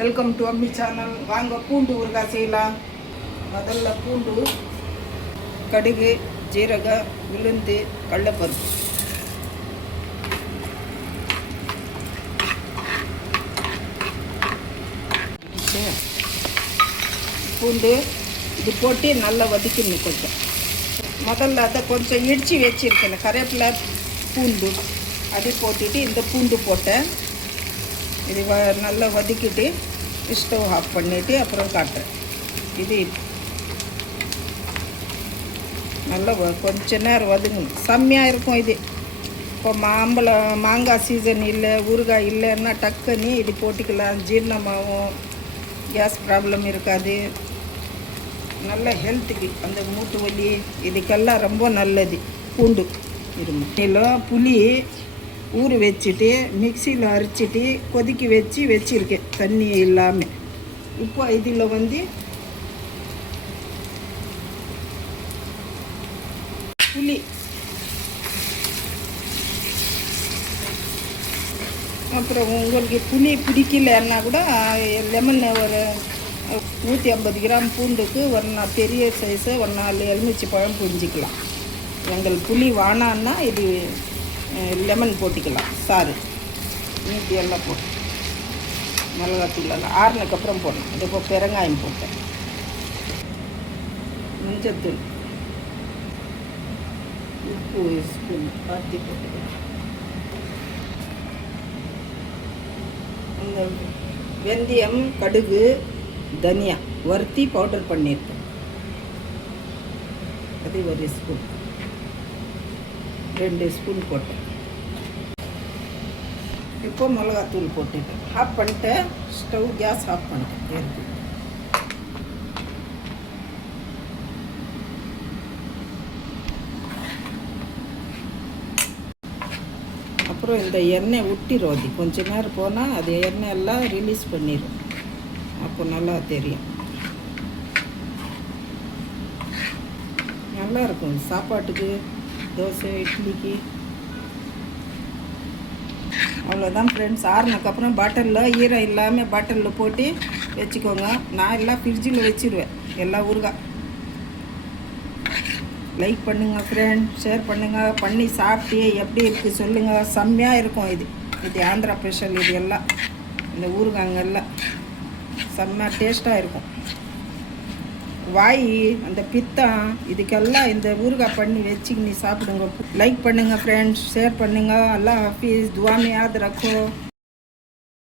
Welcome to அம்மி channel. வாங்க பூண்டு ஊறுகாய் செய்யலாம். முதல்ல பூண்டு, கடுகு, ஜீரகம், உளுந்து, கடலைப்பருப்பு. பூண்டு இது போட்டு நல்லா வதக்கணும். கொஞ்சம் முதல்ல அதை கொஞ்சம் இடித்து வச்சுருக்கேன். கருவேப்பிலை, பூண்டு அது போட்டுட்டு இந்த பூண்டு போட்டேன். இது நல்லா வதக்கிட்டு ஸ்டவ் ஆஃப் பண்ணிவிட்டு அப்புறம் காட்டுறேன். இது நல்லா கொஞ்ச நேரம் வதங்கணும். செம்மையாக இருக்கும் இது. இப்போ மாங்காய் சீசன் இல்லை, ஊறுகாய் இல்லைன்னா டக்குன்னு இது போட்டுக்கலாம். ஜீரணமாகும், கேஸ் ப்ராப்ளம் இருக்காது. நல்ல ஹெல்த்துக்கு, அந்த மூட்டு வலி இதுக்கெல்லாம் ரொம்ப நல்லது பூண்டு. இருமும் புளி ஊற வச்சுட்டு மிக்சியில் அரைச்சிட்டு கொதிக்க வச்சுருக்கேன் தண்ணி இல்லாமல். இப்போ இதில் புளி, அப்புறம் உங்களுக்கு புளி பிடிக்கலன்னா கூட லெமன் ஒரு 150 கிராம் பூண்டுக்கு பெரிய சைஸு ஒரு 4 எலுமிச்சை பழம் புரிஞ்சிக்கலாம். எங்களுக்கு புளி வானான்னா இது லெமன் போட்டுக்கலாம். சாறு மீதி எல்லாம் போட்டு மிளகாத்தூள் எல்லாம் ஆறுனதுக்கப்புறம் போடணும். இது இப்போ பெருங்காயம் போட்டேன். மஞ்சத்தூள், உப்பு ஸ்பூன் பார்த்து போட்டுக்கலாம். இந்த வெந்தயம், கடுகு, தனியா வறுத்தி பவுடர் பண்ணியிருக்கேன். அது ஒரு ஸ்பூன், 2 ஸ்பூன் போட்டேன். இப்போ மிளகாத்தூள் போட்டுட்டேன். ஆஃப் பண்ணிட்டேன். ஸ்டவ் கேஸ் ஆஃப் பண்ணிட்டேன். அப்புறம் இந்த எண்ணெய் விட்டிரும். அது கொஞ்ச நேரம் போனால் அது எண்ணெய் எல்லாம் ரிலீஸ் பண்ணிடும். அப்போ நல்லா தெரியும். நல்லா இருக்கும் சாப்பாட்டுக்கு, தோசை, இட்லிக்கு. அவ்வளோதான் ஃப்ரெண்ட்ஸ். ஆறுனதுக்கப்புறம் பாட்டிலில் ஈரம் இல்லாமல் பாட்டிலில் போட்டு வச்சுக்கோங்க. நான் எல்லாம் ஃப்ரிட்ஜில் வச்சுருவேன் எல்லா ஊறுகாய். லைக் பண்ணுங்கள் ஃப்ரெண்ட், ஷேர் பண்ணுங்கள். பண்ணி சாப்பிட்டு எப்படி இருக்குது சொல்லுங்கள். செம்மையாக இருக்கும். இது ஆந்திரா ஸ்பெஷல். இது எல்லாம் இந்த ஊறுகாங்கெல்லாம் செம்ம டேஸ்ட்டாக இருக்கும். வாய் அந்த பித்தம் இதுக்கெல்லாம் இந்த ஊறுகாய் பண்ணி வச்சுக்கின்னு சாப்பிடுங்க. லைக் பண்ணுங்கள் ஃப்ரெண்ட்ஸ், ஷேர் பண்ணுங்கள். அல்லாஹ் ஹாஃபிஸ். துஆ में याद रखो.